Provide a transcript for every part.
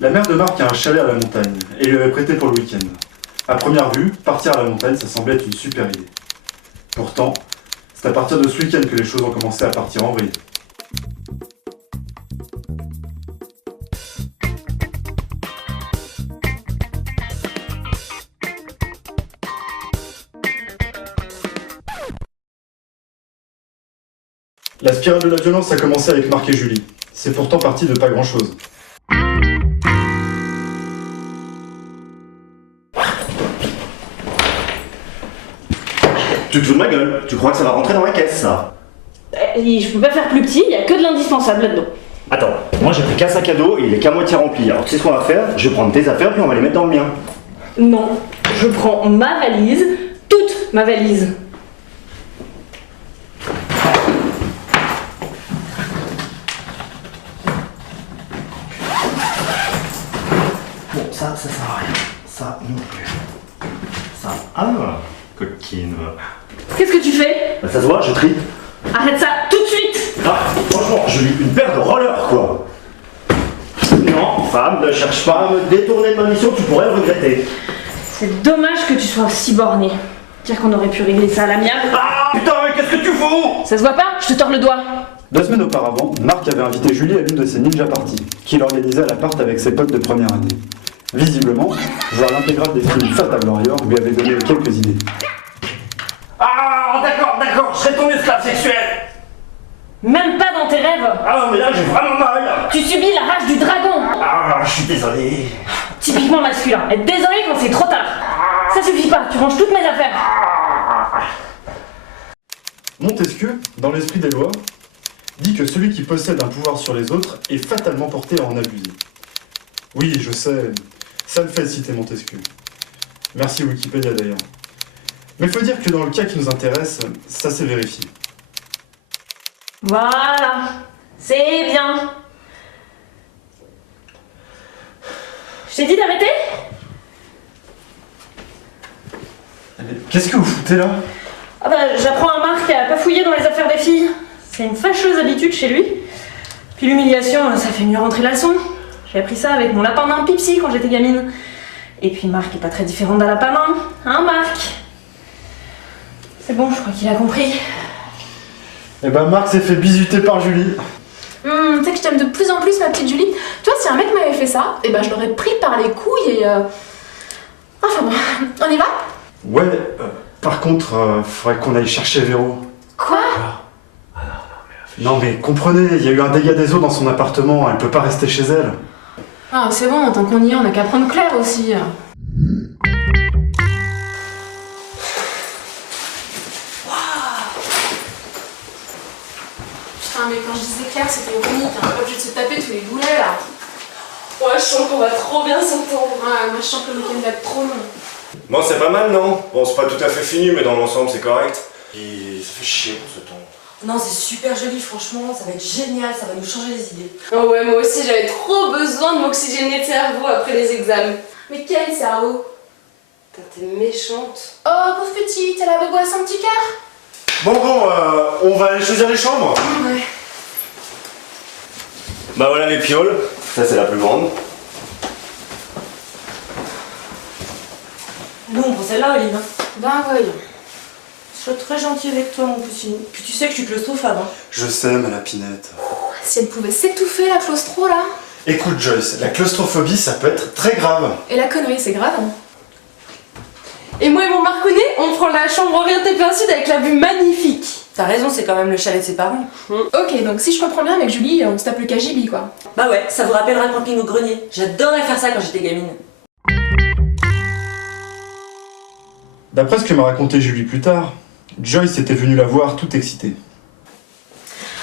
La mère de Marc a un chalet à la montagne et lui avait prêté pour le week-end. À première vue, partir à la montagne, ça semblait être une super idée. Pourtant, c'est à partir de ce week-end que les choses ont commencé à partir en vrille. La spirale de la violence a commencé avec Marc et Julie. C'est pourtant parti de pas grand-chose. Tu te fous de ma gueule? Tu crois que ça va rentrer dans la caisse, ça? Je peux pas faire plus petit, il y a que de l'indispensable là-dedans. Attends, moi j'ai pris qu'un sac à dos et il est qu'à moitié rempli. Alors tu sais ce qu'on va faire? Je vais prendre tes affaires puis on va les mettre dans le mien. Non, je prends ma valise, toute ma valise. Bon, ça sert à rien. Ça non plus. Ça, coquine. Qu'est-ce que tu fais? Bah ça se voit, je trie. Arrête ça tout de suite! Ah, franchement, je lis une paire de rollers, quoi. Non, femme, ne cherche pas à me détourner de ma mission, tu pourrais le regretter. C'est dommage que tu sois si borné. Dire qu'on aurait pu régler ça à l'amiable. Ah, putain, mais qu'est-ce que tu fous? Ça se voit pas? Je te tords le doigt. 2 semaines auparavant, Marc avait invité Julie à l'une de ses ninja parties, qu'il organisait à l'appart avec ses potes de première année. Visiblement, voir l'intégrale des films Fatal Warrior lui avait donné quelques idées. Ah, d'accord, je serai ton esclave sexuel. Même pas dans tes rêves. Ah, mais là j'ai vraiment mal. Tu subis la rage du dragon. Ah, je suis désolé. Typiquement masculin. Être désolé quand c'est trop tard. Ça suffit pas, tu ranges toutes mes affaires. Montesquieu, dans l'esprit des lois, dit que celui qui possède un pouvoir sur les autres est fatalement porté à en abuser. Oui, je sais, ça me fait citer Montesquieu. Merci Wikipédia d'ailleurs. Mais faut dire que dans le cas qui nous intéresse, ça s'est vérifié. Voilà, c'est bien. Je t'ai dit d'arrêter? Qu'est-ce que vous foutez là? Ah bah j'apprends à Marc à pas fouiller dans les affaires des filles. C'est une fâcheuse habitude chez lui. Puis l'humiliation, ça fait mieux rentrer la leçon. J'ai appris ça avec mon lapin nain Pipsy quand j'étais gamine. Et puis Marc est pas très différent d'un lapin nain, hein Marc? C'est bon, je crois qu'il a compris. Eh ben Marc s'est fait bisuter par Julie. Tu sais que je t'aime de plus en plus, ma petite Julie. Tu vois, si un mec m'avait fait ça, eh ben je l'aurais pris par les couilles et Enfin bon, on y va? Ouais, par contre, faudrait qu'on aille chercher Véro. Quoi? Non mais comprenez, il y a eu un dégât des eaux dans son appartement, elle peut pas rester chez elle. Ah, c'est bon, tant qu'on y est, on a qu'à prendre Claire aussi. Putain, mais quand je disais Claire, c'était ironique, hein. Pas obligé de se taper tous les boulets là. Ouais, je sens qu'on va trop bien s'entendre. Ouais, moi je sens que le week-end va être trop long. Bon, c'est pas mal, non? Bon, c'est pas tout à fait fini, mais dans l'ensemble, c'est correct. Et ça fait chier pour ce temps. Non, c'est super joli, franchement, ça va être génial, ça va nous changer les idées. Oh ouais, moi aussi j'avais trop besoin de m'oxygéner le cerveau après les examens. Mais quel cerveau? Putain, t'es méchante. Oh, pauvre petite, elle a beau à son petit cœur. Bon, on va aller choisir les chambres. Ouais. Bah voilà les pioles. Ça, c'est la plus grande. Nous, on prend celle-là, Olive. Ben voyons. Je suis très gentil avec toi, mon petit. Puis tu sais que je suis claustrophobe, hein. Je sais, ma lapinette. Si elle pouvait s'étouffer la claustro là. Écoute Joyce, la claustrophobie ça peut être très grave. Et la connerie, c'est grave. Hein. Et moi et mon Marconnet, on prend la chambre orientée plein sud avec la vue magnifique. T'as raison, c'est quand même le chalet de ses parents. Ok, donc si je comprends bien avec Julie, on se tape le KGB quoi. Bah ouais, ça vous rappellera le camping au grenier. J'adorais faire ça quand j'étais gamine. D'après ce que m'a raconté Julie plus tard, Joyce était venue la voir toute excitée.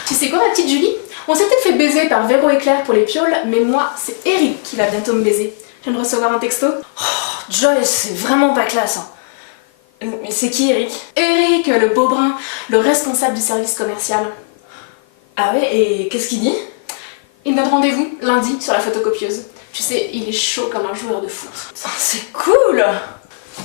Tu sais quoi ma petite Julie? On s'est peut-être fait baiser par Véro et Claire pour les pioles, mais moi c'est Eric qui va bientôt me baiser. Je viens de recevoir un texto. Joyce, c'est vraiment pas classe. Hein. Mais c'est qui Eric? Eric, le beau brun, le responsable du service commercial. Ah ouais, et qu'est-ce qu'il dit? Il me donne rendez-vous lundi sur la photocopieuse. Tu sais, il est chaud comme un joueur de foot. C'est cool!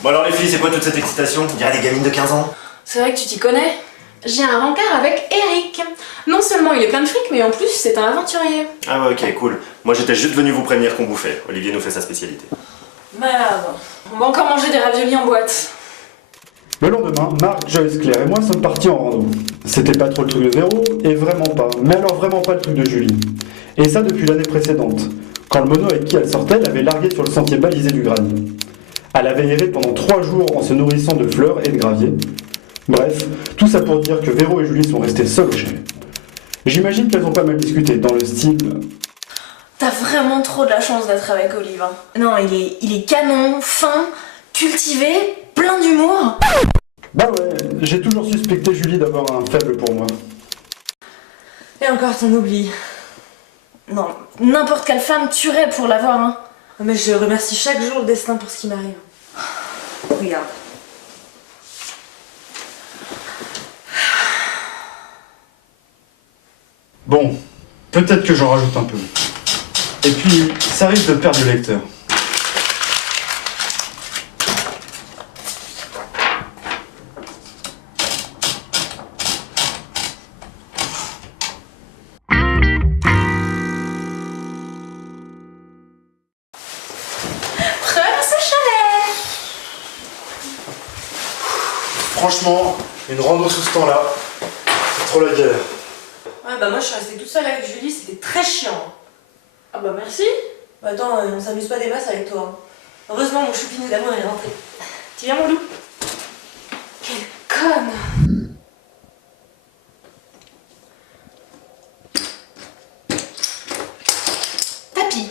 Bon alors les filles, c'est quoi toute cette excitation? On dirait des gamines de 15 ans. C'est vrai que tu t'y connais? J'ai un rencard avec Eric. Non seulement il est plein de fric, mais en plus c'est un aventurier. Ah ouais, ok, cool. Moi j'étais juste venu vous prévenir qu'on bouffait. Olivier nous fait sa spécialité. Merde. On va encore manger des raviolis en boîte. Le lendemain, Marc, Joyce, Claire et moi sommes partis en rando. C'était pas trop le truc de Véro, et vraiment pas, mais alors vraiment pas le truc de Julie. Et ça depuis l'année précédente, quand le mono avec qui elle sortait l'avait larguée sur le sentier balisé du Gravier. Elle avait erré pendant 3 jours en se nourrissant de fleurs et de gravier. Bref, tout ça pour dire que Véro et Julie sont restés seuls au chalet. J'imagine qu'elles ont pas mal discuté, dans le style... T'as vraiment trop de la chance d'être avec Olive. Hein. Non, il est canon, fin, cultivé, plein d'humour. Bah ouais, j'ai toujours suspecté Julie d'avoir un faible pour moi. Et encore t'en oublies. Non, n'importe quelle femme tuerait pour l'avoir, hein. Mais je remercie chaque jour le destin pour ce qui m'arrive. Regarde. Bon, peut-être que j'en rajoute un peu. Et puis, ça risque de perdre le lecteur. Franchement, une rando sous ce temps-là, c'est trop la galère. Ouais, bah moi je suis restée toute seule avec Julie, c'était très chiant. Ah bah merci. Bah attends, on s'amuse pas des masses avec toi. Heureusement, mon choupinou d'amour est rentré. Tu viens, mon loup? Quelle conne! Tapis.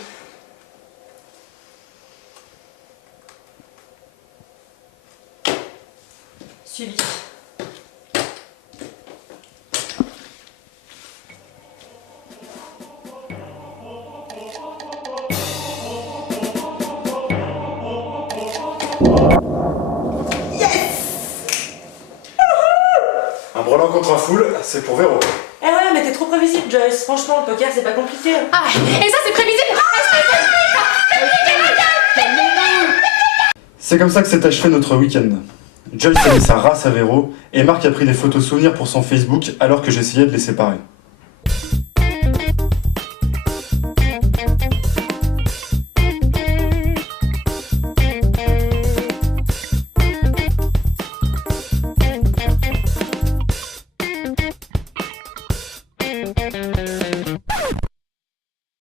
Suivi. Un brelan contre un foule, c'est pour Véro. Eh ouais, mais t'es trop prévisible, Joyce. Franchement, le poker, c'est pas compliqué. Ah, et ça c'est prévisible! C'est comme ça que s'est achevé notre week-end. Joyce a mis sa race à Véro, et Marc a pris des photos souvenirs pour son Facebook alors que j'essayais de les séparer.